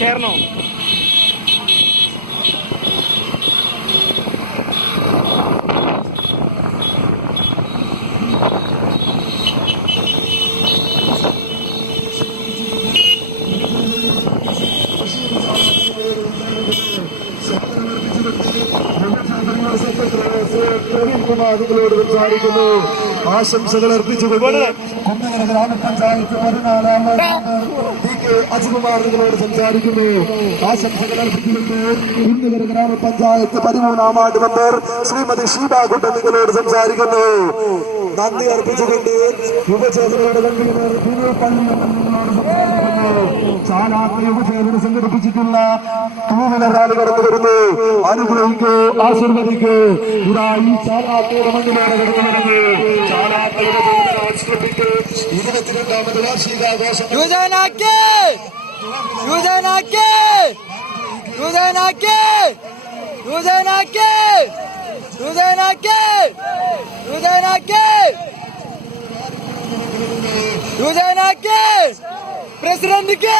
കേറണോ? പ്രവീൺകുമാറികളോട് സംസാരിക്കുന്നു. ആശംസകൾ അർപ്പിച്ചുകൊണ്ട് കുന്നകര ഗ്രാമപഞ്ചായത്ത് 14-ാം വാർഡ് അജികുമാറുകളോട് സംസാരിക്കുന്നു. ആശംസകൾ അർപ്പിച്ചുകൊണ്ട് കുന്നകര ഗ്രാമപഞ്ചായത്ത് 13-ാം വാർഡ് മെമ്പർ ശ്രീമതി ഷീബാകുട്ടൻ നിങ്ങളോട് സംസാരിക്കുന്നു. നന്ദി അർപ്പിച്ചുകൊണ്ട് യുവചേതനയുടെ കൺവീനർ ചാലാത്ത യുവചേതന സംഘടിപ്പിച്ചിട്ടുള്ള ടൂവീലർ റാലി കടന്നു വരുന്നു. അനുഗ്രഹിക്കൂ, ആശീർവദിക്കൂ. ഇതായി ചാലാത്തയുടെ മണ്ണിലാണ് കടന്നു വരുന്നത്. ചാലാത്ത യുവചേതന ആവിഷ്കരിക്കൂ 22ാമത് വാർഷികാഘോഷം. प्रेसिडेंट के